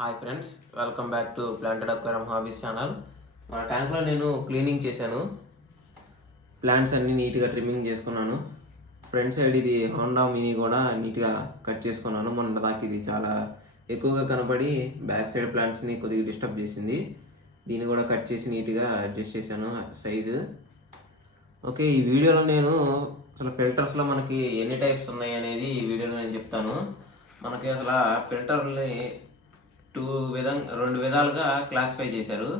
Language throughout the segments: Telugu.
Hi friends, welcome back to planted aquarium hobbies channel. మన ట్యాంక్లో నేను క్లీనింగ్ చేశాను. ప్లాంట్స్ అన్నీ నీట్గా ట్రిమ్మింగ్ చేసుకున్నాను. ఫ్రంట్ సైడ్ ఇది హోండా మినీ కూడా నీట్గా కట్ చేసుకున్నాను. మొన్న దాకా ఇది చాలా ఎక్కువగా కనపడి బ్యాక్ సైడ్ ప్లాంట్స్ని కొద్దిగా డిస్టర్బ్ చేసింది. దీన్ని కూడా కట్ చేసి నీట్గా అడ్జస్ట్ చేశాను సైజు. ఓకే, ఈ వీడియోలో నేను అసలు ఫిల్టర్స్లో మనకి ఎన్ని టైప్స్ ఉన్నాయి అనేది ఈ వీడియోలో నేను చెప్తాను. మనకి అసలు ఫిల్టర్ని రెండు విధాలుగా క్లాసిఫై చేశారు.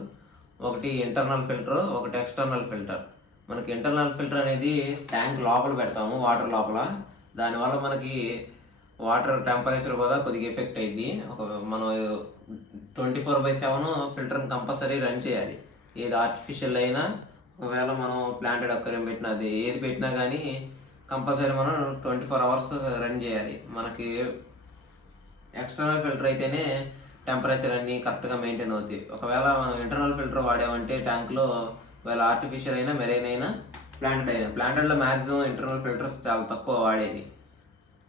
ఒకటి ఇంటర్నల్ ఫిల్టర్, ఒకటి ఎక్స్టర్నల్ ఫిల్టర్. మనకి ఇంటర్నల్ ఫిల్టర్ అనేది ట్యాంక్ లోపల పెడతాము, వాటర్ లోపల. దానివల్ల మనకి వాటర్ టెంపరేచర్ కూడా కొద్దిగా ఎఫెక్ట్ అయింది. మనం 24/7 ఫిల్టర్ని కంపల్సరీ రన్ చేయాలి. ఏది ఆర్టిఫిషియల్ అయినా, ఒకవేళ మనం ప్లాంటెడ్ అక్వేరియం పెట్టినా, అది ఏది పెట్టినా కానీ కంపల్సరీ మనం 24 అవర్స్ రన్ చేయాలి. మనకి ఎక్స్టర్నల్ ఫిల్టర్ అయితేనే టెంపరేచర్ అన్నీ కరెక్ట్గా మెయింటైన్ అవుతాయి. ఒకవేళ మనం ఇంటర్నల్ ఫిల్టర్ వాడామంటే ట్యాంక్లో ఒకవేళ ఆర్టిఫిషియల్ అయినా, మెరైన్ అయినా, ప్లాంటెడ్లో మ్యాక్సిమం ఇంటర్నల్ ఫిల్టర్స్ చాలా తక్కువ వాడేది.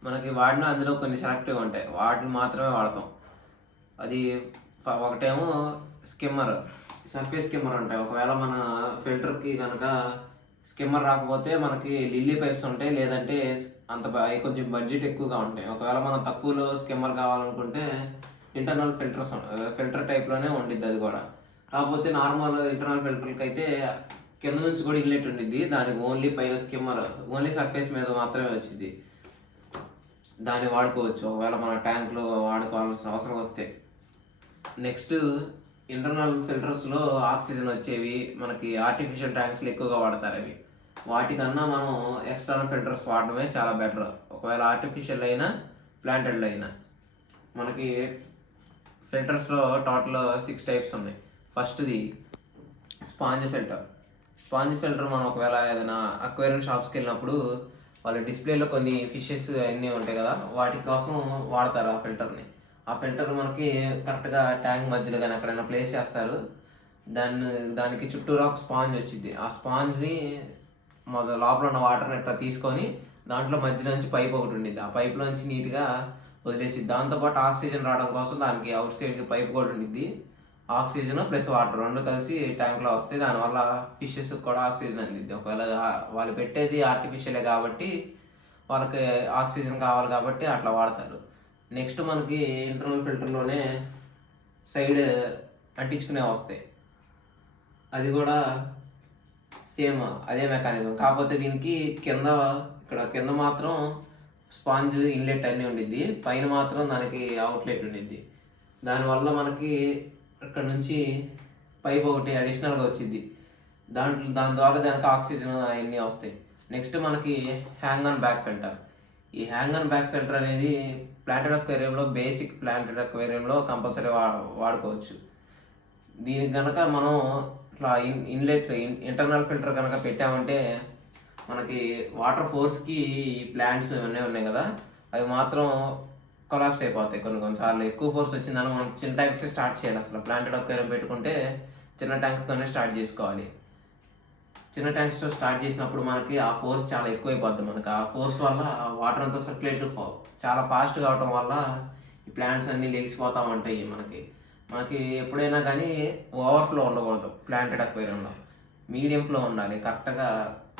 మనకి వాడినా అందులో కొన్ని సెలెక్టివ్ ఉంటాయి, వాటిని మాత్రమే వాడతాం. అది ఒకటేమో స్కిమ్మర్, సర్ఫేస్ స్కిమ్మర్ ఉంటాయి. ఒకవేళ మన ఫిల్టర్కి కనుక స్కిమ్మర్ రాకపోతే మనకి లిల్లీ పైప్స్ ఉంటాయి, లేదంటే కొంచెం బడ్జెట్ ఎక్కువగా ఉంటాయి. ఒకవేళ మనం తక్కువలో స్కిమ్మర్ కావాలనుకుంటే ఇంటర్నల్ ఫిల్టర్ టైప్లోనే ఉండిద్ది అది కూడా. కాకపోతే నార్మల్ ఇంటర్నల్ ఫిల్టర్కి అయితే కింద నుంచి కూడా ఇన్లెట్ ఉండిద్ది, దానికి ఓన్లీ పైన స్కిమ్మర్, ఓన్లీ సర్ఫేస్ మీద మాత్రమే వచ్చింది. దాన్ని వాడుకోవచ్చు ఒకవేళ మన ట్యాంక్లో వాడుకోవాల్సిన అవసరం వస్తే. నెక్స్ట్, ఇంటర్నల్ ఫిల్టర్స్లో ఆక్సిజన్ వచ్చేవి మనకి ఆర్టిఫిషియల్ ట్యాంక్స్లో ఎక్కువగా వాడతారు. అవి వాటికన్నా మనం ఎక్స్టర్నల్ ఫిల్టర్స్ వాడడమే చాలా బెటర్. ఒకవేళ ఆర్టిఫిషియల్ అయినా, ప్లాంటెడ్ అయినా. మనకి ఫిల్టర్స్లో టోటల్ 6 టైప్స్ ఉన్నాయి. ఫస్ట్ది స్పాంజ్ ఫిల్టర్. స్పాంజ్ ఫిల్టర్ మనం ఒకవేళ ఏదైనా అక్వేరియం షాప్స్కి వెళ్ళినప్పుడు వాళ్ళ డిస్ప్లేలో కొన్ని ఫిషెస్ అన్నీ ఉంటాయి కదా, వాటి కోసం వాడతారు ఆ ఫిల్టర్ని. ఆ ఫిల్టర్ మనకి కరెక్ట్గా ట్యాంక్ మధ్యలో కానీ ఎక్కడైనా ప్లేస్ చేస్తారు. దానికి చుట్టూరా ఒక స్పాంజ్ వచ్చింది. ఆ స్పాంజ్ని లోపల ఉన్న వాటర్ని ఇట్లా తీసుకొని దాంట్లో మధ్యలో నుంచి పైప్ ఒకటి ఉండిద్ది. ఆ పైప్లోంచి నీట్గా వదిలేసి, దాంతోపాటు ఆక్సిజన్ రావడం కోసం దానికి అవుట్ సైడ్కి పైప్ కూడా ఉండిద్ది. ఆక్సిజన్ ప్లస్ వాటర్ రెండు కలిసి ట్యాంక్లో వస్తాయి. దానివల్ల ఫిషెస్ కూడా ఆక్సిజన్ అందిద్ది. ఒకవేళ వాళ్ళు పెట్టేది ఆర్టిఫిషియలే కాబట్టి వాళ్ళకి ఆక్సిజన్ కావాలి కాబట్టి అట్లా వాడతారు. నెక్స్ట్, మనకి ఇంటర్నల్ ఫిల్టర్లోనే సైడ్ అంటించుకునే వస్తాయి. అది కూడా సేమ్ అదే మెకానిజం. కాకపోతే దీనికి కింద మాత్రం స్పాంజ్ ఇన్లెట్ అన్నీ ఉండిద్ది, పైన మాత్రం దానికి అవుట్లెట్ ఉండిద్ది. దానివల్ల మనకి ఇక్కడ నుంచి పైప్ ఒకటి అడిషనల్గా వచ్చింది. దాని ద్వారా దానికి ఆక్సిజన్ అవన్నీ వస్తాయి. నెక్స్ట్, మనకి హ్యాంగ్ ఆన్ బ్యాక్ ఫిల్టర్. ఈ హ్యాంగ్ ఆన్ బ్యాక్ ఫిల్టర్ అనేది ప్లాంటెడ్ అక్వేరియంలో, బేసిక్ ప్లాంటెడ్ అక్వేరియంలో కంపల్సరీ వాడుకోవచ్చు. దీనికి కనుక మనం ఇట్లా ఇంటర్నల్ ఫిల్టర్ కనుక పెట్టామంటే మనకి వాటర్ ఫోర్స్కి ఈ ప్లాంట్స్ ఇవన్నీ ఉన్నాయి కదా, అవి మాత్రం కొలాప్స్ అయిపోతాయి. కొన్నిసార్లు ఎక్కువ ఫోర్స్ వచ్చిందని మనం చిన్న ట్యాంక్స్ స్టార్ట్ చేయాలి. అసలు ప్లాంటెడ్ అక్వేరియం పెట్టుకుంటే చిన్న ట్యాంక్స్తోనే స్టార్ట్ చేసుకోవాలి. చిన్న ట్యాంక్స్తో స్టార్ట్ చేసినప్పుడు మనకి ఆ ఫోర్స్ చాలా ఎక్కువైపోద్ది. మనకి ఆ ఫోర్స్ వల్ల వాటర్ అంతా సర్క్యులేట్ చాలా ఫాస్ట్ కావటం వల్ల ఈ ప్లాంట్స్ అన్నీ లేచిపోతూ ఉంటాయి. మనకి ఎప్పుడైనా కానీ ఓవర్ఫ్లో ఉండకూడదు. ప్లాంటెడ్ అక్వేరియంలో మీడియం ఫ్లో ఉండాలి. కరెక్ట్గా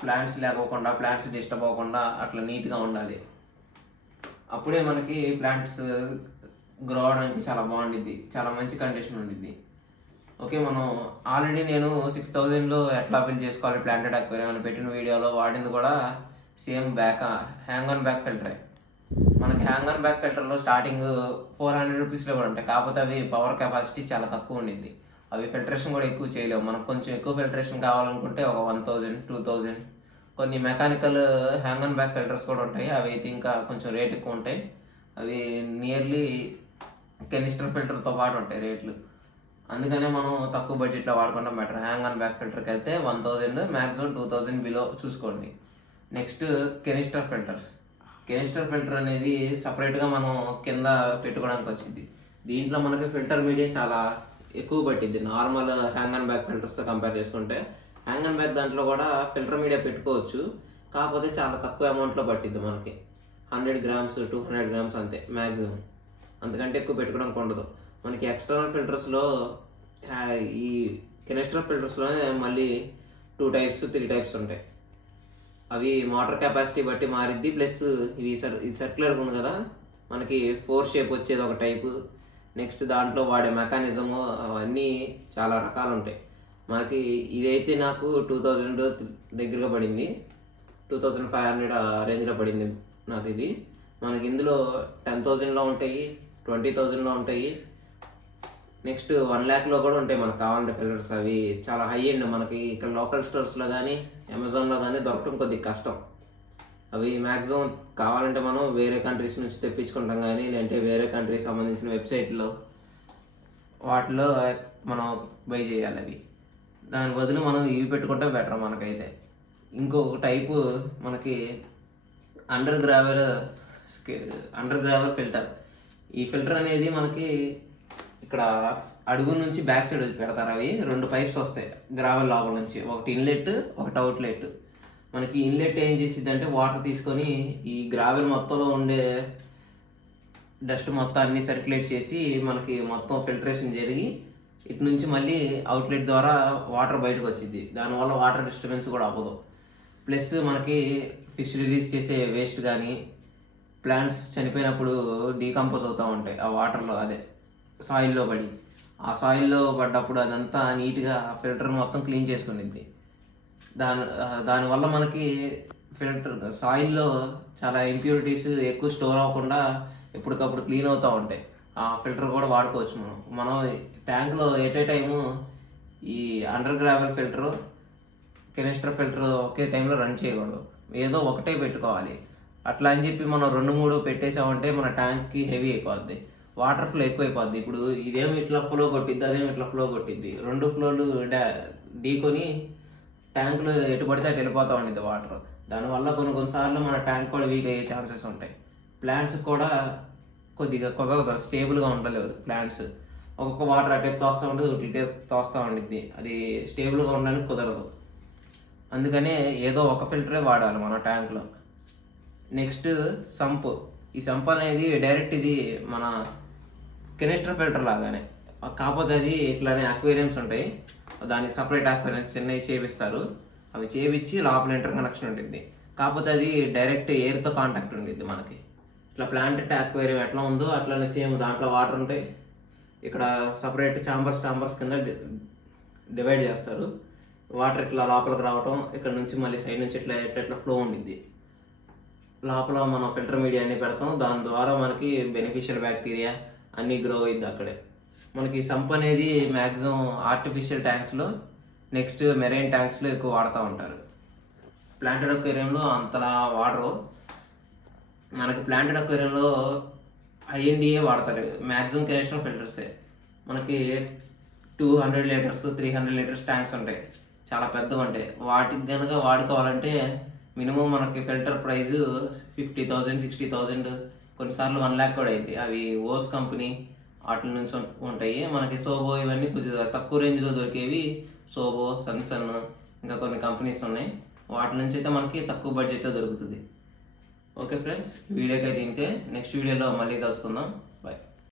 ప్లాంట్స్ లేకోకుండా, ప్లాంట్స్ డిస్టర్బ్ అవ్వకుండా అట్లా నీట్గా ఉండాలి. అప్పుడే మనకి ప్లాంట్స్ గ్రో అవడానికి చాలా బాగుండిద్ది, చాలా మంచి కండిషన్ ఉండిద్ది. ఓకే, మనం ఆల్రెడీ నేను 6000లో ఎట్లా బిల్డ్ చేసుకోవాలి ప్లాంటెడ్ అక్వేరియం అని పెట్టిన వీడియోలో వాడింది కూడా సేమ్ హ్యాంగ్ ఆన్ బ్యాక్ ఫిల్టరే. మనకి హ్యాంగ్ ఆన్ బ్యాక్ ఫిల్టర్లో స్టార్టింగ్ 400 రూపీస్లో కూడా ఉంటాయి. కాకపోతే అవి పవర్ కెపాసిటీ చాలా తక్కువ ఉండిద్ది. అవి ఫిల్టరేషన్ కూడా ఎక్కువ చేయలేవు. మనకు కొంచెం ఎక్కువ ఫిల్టరేషన్ కావాలనుకుంటే ఒక 1000, 2000. కొన్ని mechanical hang on back filters కూడా ఉంటాయి, అవి అయితే ఇంకా కొంచెం రేట్ ఎక్కువ ఉంటాయి. అవి నియర్లీ కెనిస్టర్ ఫిల్టర్తో పాటు ఉంటాయి రేట్లు. అందుకనే మనం తక్కువ బడ్జెట్లో వాడకుండా బెటర్. హ్యాంగ్ ఆన్ బ్యాక్ ఫిల్టర్కి వెళ్తే 1000, మ్యాక్సిమం 2000 బిలో చూసుకోండి. నెక్స్ట్, కెనిస్టర్ ఫిల్టర్ అనేది సపరేట్గా మనం కింద పెట్టుకోవడానికి వచ్చింది. దీంట్లో మనకి ఫిల్టర్ మీడియా చాలా ఎక్కువ పట్టింది నార్మల్ హ్యాంగ్ ఆన్ బ్యాక్ ఫిల్టర్స్తో కంపేర్ చేసుకుంటే. హ్యాంగ్ ఆన్ బ్యాక్ దాంట్లో కూడా ఫిల్టర్ మీడియా పెట్టుకోవచ్చు, కాకపోతే చాలా తక్కువ అమౌంట్లో పట్టిద్ది మనకి. 100 grams 200 grams అంతే మ్యాక్సిమం, అంతకంటే ఎక్కువ పెట్టుకోవడానికి ఉండదు. మనకి ఎక్స్టర్నల్ ఫిల్టర్స్లో ఈ కెనెస్టర్ ఫిల్టర్స్లో మళ్ళీ 2 టైప్స్ 3 టైప్స్ ఉంటాయి. అవి మోటార్ కెపాసిటీ బట్టి మారిద్ది. ప్లస్ ఇవి ఇది సర్క్యులర్ ఉంది కదా, మనకి 4 షేప్ వచ్చేది ఒక టైపు. నెక్స్ట్ దాంట్లో వాడే మెకానిజము అవన్నీ చాలా రకాలు ఉంటాయి. మనకి ఇదైతే నాకు 2000 దగ్గరగా పడింది, 2500 రేంజ్లో పడింది నాకు ఇది. మనకి ఇందులో 10,000లో ఉంటాయి, 20,000లో ఉంటాయి, నెక్స్ట్ 1 lakh కూడా ఉంటాయి మనకు కావాలంటే ఫిల్టర్స్. అవి చాలా హై ఎండ్, మనకి ఇక్కడ లోకల్ స్టోర్స్లో కానీ అమెజాన్లో కానీ దొరకడం కొద్దిగా కష్టం. అవి మ్యాక్సిమం కావాలంటే మనం వేరే కంట్రీస్ నుంచి తెప్పించుకుంటాం, కానీ లేదంటే వేరే కంట్రీస్ సంబంధించిన వెబ్సైట్లో వాటిలో మనం బై చేయాలి అవి. దాని బదులు మనం ఇవి పెట్టుకుంటే బెటర్ మనకైతే. ఇంకొక టైపు మనకి అండర్ గ్రావెల్ ఫిల్టర్. ఈ ఫిల్టర్ అనేది మనకి ఇక్కడ అడుగు నుంచి బ్యాక్ సైడ్ పెడతారు. అవి 2 పైప్స్ వస్తాయి గ్రావెల్ లోపల నుంచి, ఒకటి ఇన్లెట్ ఒకటి అవుట్లెట్. మనకి ఇన్లెట్ ఏం చేసిద్ది అంటే వాటర్ తీసుకొని ఈ గ్రావెల్ మొత్తంలో ఉండే డస్ట్ మొత్తాన్ని సర్క్యులేట్ చేసి మనకి మొత్తం ఫిల్టరేషన్ జరిగి ఇటు నుంచి మళ్ళీ అవుట్లెట్ ద్వారా వాటర్ బయటకు వచ్చింది. దానివల్ల వాటర్ డిస్టర్బెన్స్ కూడా అవ్వదు. ప్లస్ మనకి ఫిష్ రిలీజ్ చేసే వేస్ట్ కానీ ప్లాంట్స్ చనిపోయినప్పుడు డీకంపోజ్ అవుతూ ఉంటాయి ఆ వాటర్లో, అదే సాయిల్లో పడి. ఆ సాయిల్లో పడ్డప్పుడు అదంతా నీట్గా ఫిల్టర్ మొత్తం క్లీన్ చేసుకునిద్ది. దానివల్ల మనకి ఫిల్టర్ సాయిల్లో చాలా ఇంప్యూరిటీస్ ఎక్కువ స్టోర్ అవ్వకుండా ఎప్పటికప్పుడు క్లీన్ అవుతూ ఉంటాయి. ఆ ఫిల్టర్ కూడా వాడుకోవచ్చు మనం ట్యాంక్లో ఎట్ ఏ టైము ఈ అండర్ గ్రావెల్ ఫిల్టరు కెనెస్టర్ ఫిల్టర్ ఒకే టైంలో రన్ చేయకూడదు, ఏదో ఒకటే పెట్టుకోవాలి. అట్లా అని చెప్పి మనం 2-3 పెట్టేసామంటే మన ట్యాంక్కి హెవీ అయిపోద్ది, వాటర్ ఫ్లో ఎక్కువైపోద్ది. ఇప్పుడు ఇదేమి ఇట్లా ఫ్లో కొట్టిద్ది, అదేమి ఇట్లా ఫ్లో కొట్టిద్ది, 2 ఫ్లోలు ఢీకొని ట్యాంకులో ఎటు పడితే అటు వెళ్ళిపోతూ ఉండిద్ది వాటర్. దానివల్ల కొన్నిసార్లు మన ట్యాంక్ కూడా వీక్ అయ్యే ఛాన్సెస్ ఉంటాయి. ప్లాంట్స్ కూడా కొద్దిగా కుదరదు, స్టేబుల్గా ఉండలేదు ప్లాంట్స్. ఒక్కొక్క వాటర్ అటే తోస్తూ ఉంటుంది, ఇటే తోస్తూ ఉండిద్ది, అది స్టేబుల్గా ఉండడానికి కుదరదు. అందుకనే ఏదో ఒక ఫిల్టరే వాడాలి మన ట్యాంక్లో. Next sump. ఈ సంప్ అనేది డైరెక్ట్ ఇది మన కెనెస్టర్ ఫిల్టర్ లాగానే, కాకపోతే అది ఇట్లానే అక్వేరియంస్ ఉంటాయి, దానికి సపరేట్ అక్వేరియంస్ చిన్నవి చేపిస్తారు. అవి చేపించి లోపల ఇంటర్ కనెక్షన్ ఉంటుంది. కాకపోతే అది డైరెక్ట్ ఎయిర్తో కాంటాక్ట్ ఉంటుంది మనకి. ఇట్లా ప్లాంట్ అక్వేరియం ఎట్లా ఉందో అట్లానే సేమ్ దాంట్లో వాటర్ ఉంటాయి. ఇక్కడ సపరేట్ ఛాంబర్స్ కింద డివైడ్ చేస్తారు. వాటర్ ఇట్లా లోపలికి రావటం, ఇక్కడ నుంచి మళ్ళీ సైడ్ నుంచి ఇట్లా ఫ్లో ఉండిద్ది. లోపల మనం ఫిల్టర్ మీడియా అన్నీ పెడతాం, దాని ద్వారా మనకి బెనిఫిషియల్ బ్యాక్టీరియా అన్నీ గ్రో అయ్యిద్ది అక్కడే. మనకి సంప్ అనేది మ్యాక్సిమం ఆర్టిఫిషియల్ ట్యాంక్స్లో, నెక్స్ట్ మెరైన్ ట్యాంక్స్లో ఎక్కువ వాడుతూ ఉంటారు. ప్లాంటెడ్ అక్వేరియంలో అంతలా వాడరు. మనకి ప్లాంటెడ్ అక్వేరియంలో ఐఎన్డిఏ వాడతారు మ్యాక్సిమం కెనెస్టర్ ఫిల్టర్సే. మనకి 200 లీటర్స్ 300 లీటర్స్ ట్యాంక్స్ ఉంటాయి, చాలా పెద్దగా ఉంటాయి. వాటికి కనుక వాడుకోవాలంటే మినిమం మనకి ఫిల్టర్ ప్రైస్ 50,000 60,000, కొన్నిసార్లు 1 lakh కూడా అయింది. అవి ఓస్ కంపెనీ వాటి నుంచి ఉంటాయి. మనకి సోబో ఇవన్నీ కొద్దిగా తక్కువ రేంజ్లో దొరికేవి, సోబో, సన్సన్, ఇంకా కొన్ని కంపెనీస్ ఉన్నాయి. వాటి నుంచి అయితే మనకి తక్కువ బడ్జెట్లో దొరుకుతుంది. ఓకే ఫ్రెండ్స్, వీడియోకి అయితే ఇంతే. నెక్స్ట్ వీడియోలో మళ్ళీ కలుసుకుందాం.